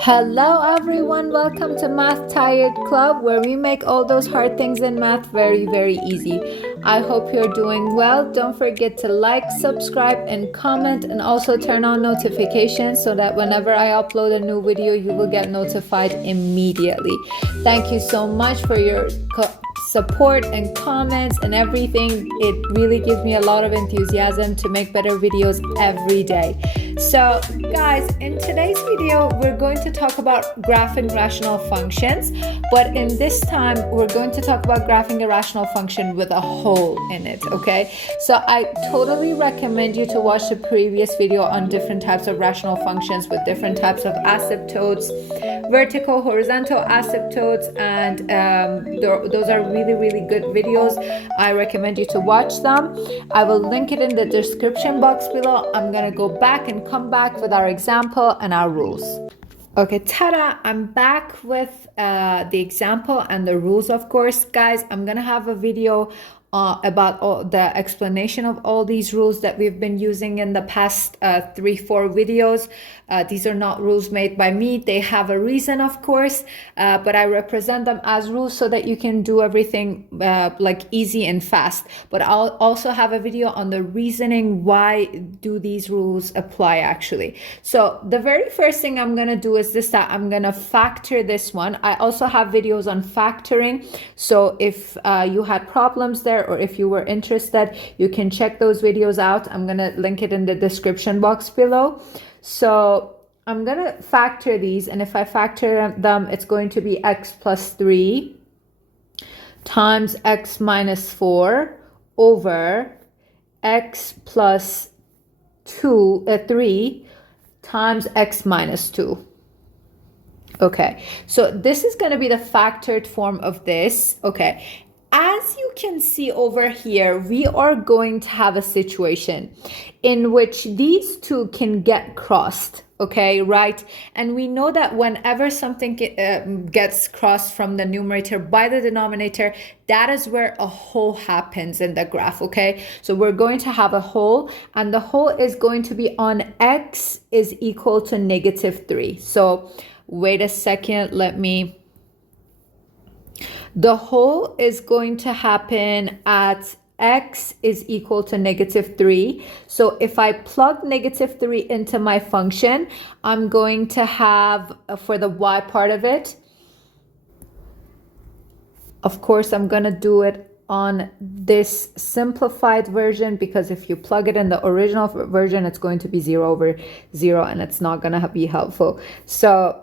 Hello everyone, welcome to Math Tired Club, where we make all those hard things in math very, very easy. I hope you're doing well. Don't forget to like, subscribe, and comment, and also turn on notifications so that whenever I upload a new video, you will get notified immediately. Thank you so much for your support and comments and everything. It really gives me a lot of enthusiasm to make better videos every day. So guys, in today's video we're going to talk about graphing rational functions, but in this time we're going to talk about graphing a rational function with a hole in it. Okay, so I totally recommend you to watch the previous video on different types of rational functions with different types of asymptotes, vertical, horizontal asymptotes, and those are really good videos. I recommend you to watch them. I will link it in the description box below. I'm gonna go back and come back with our example and our rules. Okay, ta-da! I'm back with the example and the rules, of course. Guys, I'm gonna have a video about all the explanation of all these rules that we've been using in the past 3-4 videos. These are not rules made by me. They have a reason, of course, but I represent them as rules so that you can do everything like easy and fast. But I'll also have a video on the reasoning why do these rules apply actually. So the very first thing I'm gonna do is this, that I'm gonna factor this one. I also have videos on factoring, so if you had problems there or if you were interested, you can check those videos out. I'm gonna link it in the description box below. So I'm gonna factor these, and if I factor them, it's going to be x plus 3 times x minus 4 over x plus 3 times x minus 2. Okay, so this is going to be the factored form of this. Okay, as you can see over here, we are going to have a situation in which these two can get crossed. Okay, right? And we know that whenever something gets crossed from the numerator by the denominator, that is where a hole happens in the graph. Okay, so we're going to have a hole, and the hole is going to be on x is equal to -3. So wait a second, the hole is going to happen at x is equal to -3. So if I plug -3 into my function, I'm going to have, for the y part of it, of course, I'm going to do it on this simplified version, because if you plug it in the original version, it's going to be 0/0, and it's not going to be helpful. So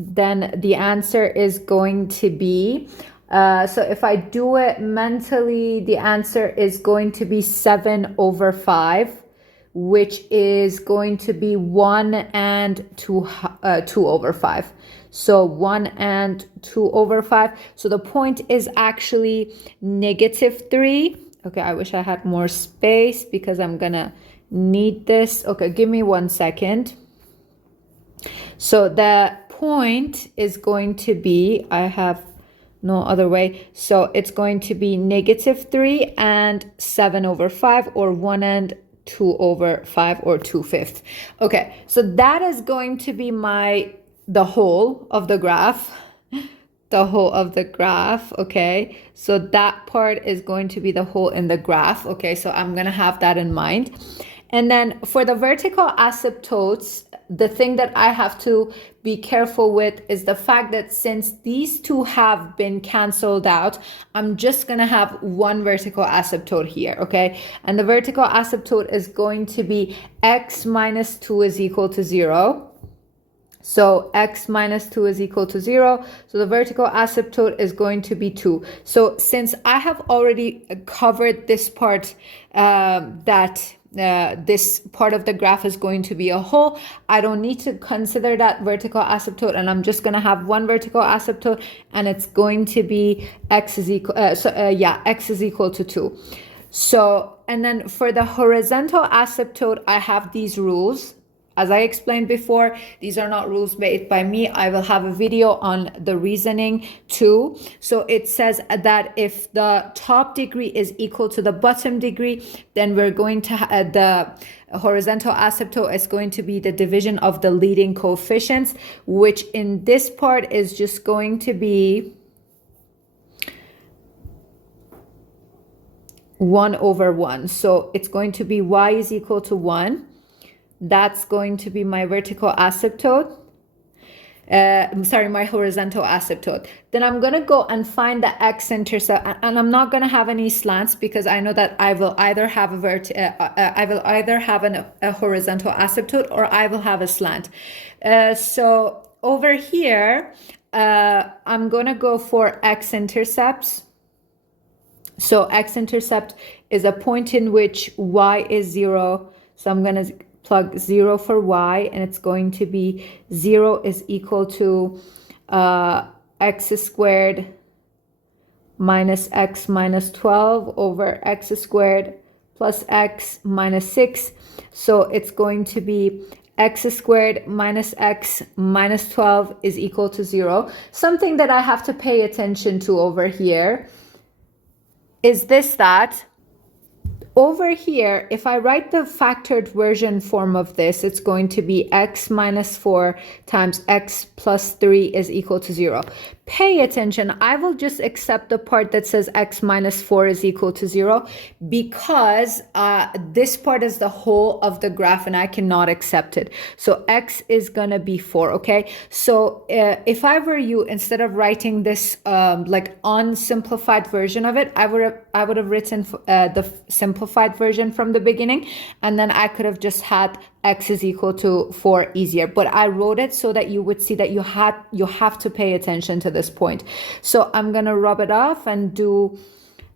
then the answer is going to be, so if I do it mentally, the answer is going to be 7/5, which is going to be 1 and 2/5. So 1 and 2/5. So the point is actually -3. Okay, I wish I had more space because I'm gonna need this. Okay, give me 1 second. So the point is going to be, I have no other way, so it's going to be -3 and 7/5, or 1 and 2/5, or 2/5. Okay, so that is going to be the whole of the graph. The whole of the graph. Okay, so that part is going to be the hole in the graph. Okay, so I'm gonna have that in mind. And then for the vertical asymptotes, the thing that I have to be careful with is the fact that since these two have been canceled out, I'm just going to have one vertical asymptote here, okay? And the vertical asymptote is going to be x minus 2 is equal to 0. So x minus 2 is equal to 0. So the vertical asymptote is going to be 2. So since I have already covered this part, this part of the graph is going to be a hole, I don't need to consider that vertical asymptote, and I'm just going to have one vertical asymptote, and it's going to be x is equal x is equal to 2. So, and then for the horizontal asymptote, I have these rules. as I explained before, these are not rules made by me. I will have a video on the reasoning too. So it says that if the top degree is equal to the bottom degree, then we're going to the horizontal asymptote is going to be the division of the leading coefficients, which in this part is just going to be 1 over 1. So it's going to be y is equal to 1. That's going to be my vertical asymptote. My horizontal asymptote. Then I'm going to go and find the x-intercept, and I'm not going to have any slants because I know that I will either have a horizontal asymptote or I will have a slant. So over here, I'm going to go for x-intercepts. So x-intercept is a point in which y is 0. So I'm going to plug 0 for y, and it's going to be 0 is equal to x squared minus x minus 12 over x squared plus x minus 6. So it's going to be x squared minus x minus 12 is equal to 0. Something that I have to pay attention to over here is that over here, if I write the factored version form of this, it's going to be x minus 4 times x plus 3 is equal to 0. Pay attention. I will just accept the part that says x minus 4 is equal to 0 because this part is the whole of the graph and I cannot accept it. So x is going to be 4, okay? So if I were you, instead of writing this like unsimplified version of it, I would have written the simplified version from the beginning, and then I could have just had x is equal to 4 easier. But I wrote it so that you would see that you have to pay attention to this point. So I'm going to rub it off and do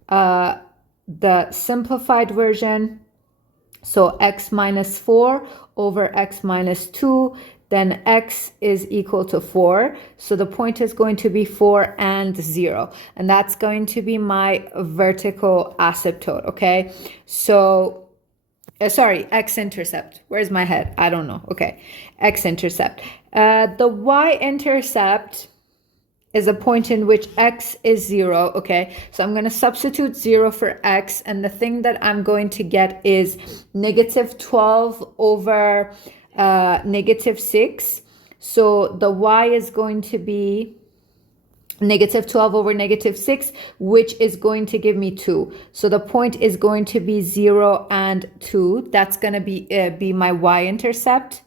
the simplified version. So x minus 4 over x minus 2, then x is equal to 4. So the point is going to be 4 and 0. And that's going to be my vertical asymptote, okay? So x-intercept. Where's my head? I don't know. Okay, x-intercept. The y-intercept is a point in which x is 0, okay? So I'm going to substitute 0 for x, and the thing that I'm going to get is negative 12 over negative 6. So the y is going to be negative 12 over negative 6, which is going to give me 2. So the point is going to be 0 and 2. That's going to be my y-intercept.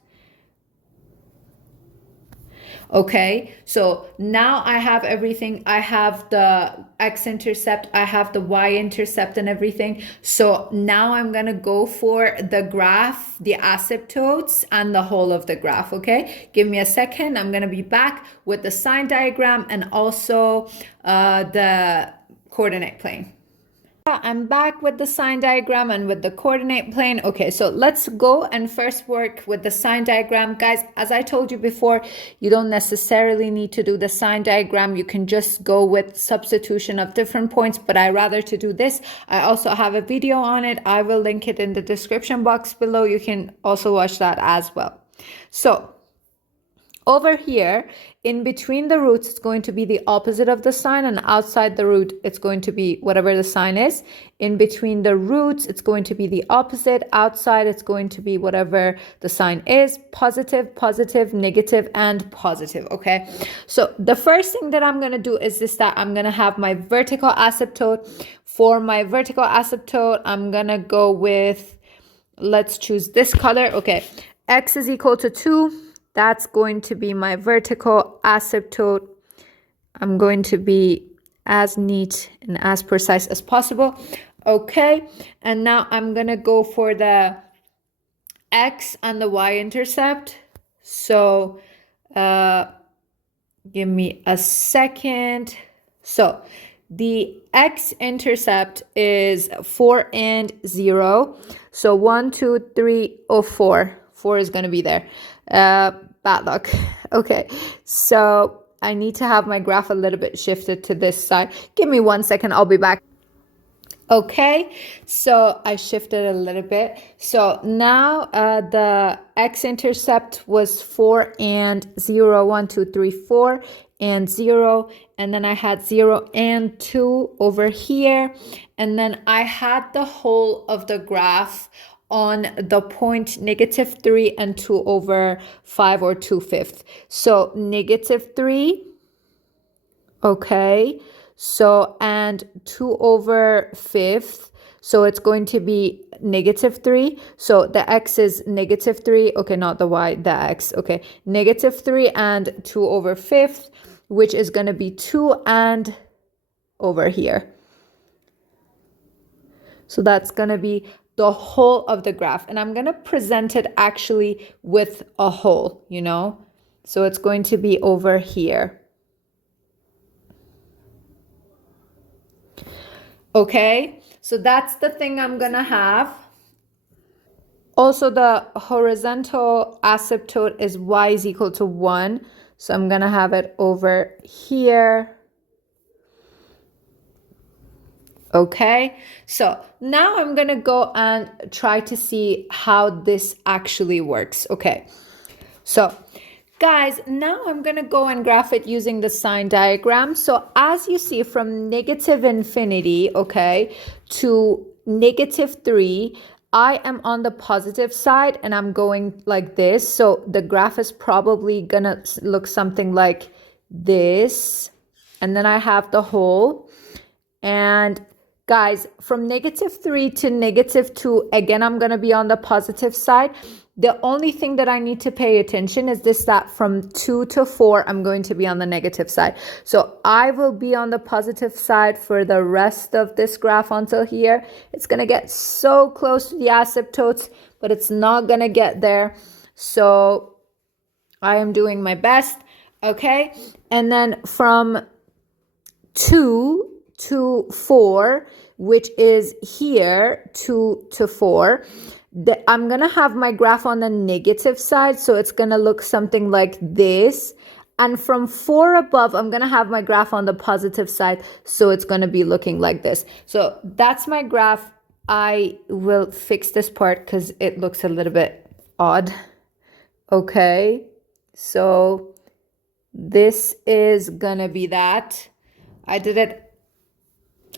Okay, so now I have everything. I have the x-intercept, I have the y-intercept and everything. So now I'm going to go for the graph, the asymptotes, and the whole of the graph, okay? Give me a second. I'm going to be back with the sign diagram and also the coordinate plane. I'm back with the sign diagram and with the coordinate plane. Okay, so let's go and first work with the sign diagram. Guys, as I told you before, you don't necessarily need to do the sign diagram. You can just go with substitution of different points, but I rather to do this. I also have a video on it. I will link it in the description box below. You can also watch that as well. So over here, in between the roots, it's going to be the opposite of the sign, and outside the root, it's going to be whatever the sign is. In between the roots, it's going to be the opposite. Outside, it's going to be whatever the sign is. Positive, positive, negative, and positive, okay? So the first thing that I'm going to do is that I'm going to have my vertical asymptote. For my vertical asymptote, I'm going to go with, let's choose this color. Okay, x is equal to 2. That's going to be my vertical asymptote. I'm going to be as neat and as precise as possible. Okay, and now I'm going to go for the x and the y-intercept. So give me a second. So the x-intercept is 4 and 0. So 1, 2, 3, 4. 4 is going to be there. Bad luck. Okay, so I need to have my graph a little bit shifted to this side. Give me 1 second, I'll be back. Okay, so I shifted a little bit. So now the x-intercept was 4 and 0, 1, 2, 3, 4 and 0. And then I had 0 and 2 over here. And then I had the whole of the graph on the point -3 and 2 over 5 or 2/5. So -3. Okay, so and 2 over 5th, so it's going to be -3. So the x is -3. Okay, not the y, the x. Okay, -3 and 2 over 5th, which is going to be 2 and over here. So that's going to be the whole of the graph. And I'm going to present it actually with a whole, you know. So it's going to be over here. Okay, so that's the thing I'm gonna have. Also, the horizontal asymptote is y is equal to 1. So I'm gonna have it over here. Okay, so now I'm gonna go and try to see how this actually works. Okay, so guys, now I'm going to go and graph it using the sign diagram. So as you see, from -infinity, okay, to -3, I am on the positive side and I'm going like this. So the graph is probably going to look something like this. And then I have the whole. And guys, from -3 to -2, again, I'm going to be on the positive side. The only thing that I need to pay attention is this, that from 2 to 4, I'm going to be on the negative side. So I will be on the positive side for the rest of this graph until here. It's going to get so close to the asymptotes, but it's not going to get there. So I am doing my best. Okay. And then from 2 to 4, which is here, 2 to 4, I'm going to have my graph on the negative side. So it's going to look something like this. And from 4 above, I'm going to have my graph on the positive side. So it's going to be looking like this. So that's my graph. I will fix this part because it looks a little bit odd. Okay. So this is going to be that. I did it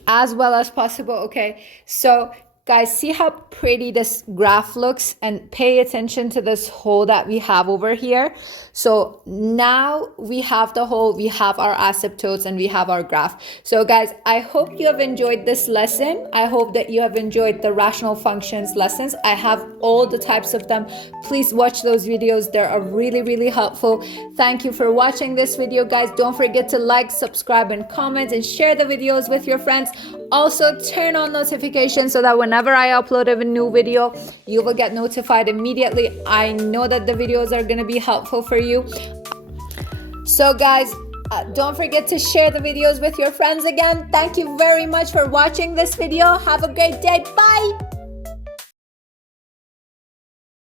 as well as possible. Okay, so guys, see how pretty this graph looks, and pay attention to this hole that we have over here. So now we have the hole, we have our asymptotes, and we have our graph. So guys, I hope you have enjoyed this lesson. I hope that you have enjoyed the rational functions lessons. I have all the types of them. Please watch those videos. They are really, really helpful. Thank you for watching this video, guys. Don't forget to like, subscribe, and comment, and share the videos with your friends. Also, turn on notifications so that whenever I upload a new video, you will get notified immediately. I know that the videos are going to be helpful for you. So guys, don't forget to share the videos with your friends again. Thank you very much for watching this video. Have a great day. Bye.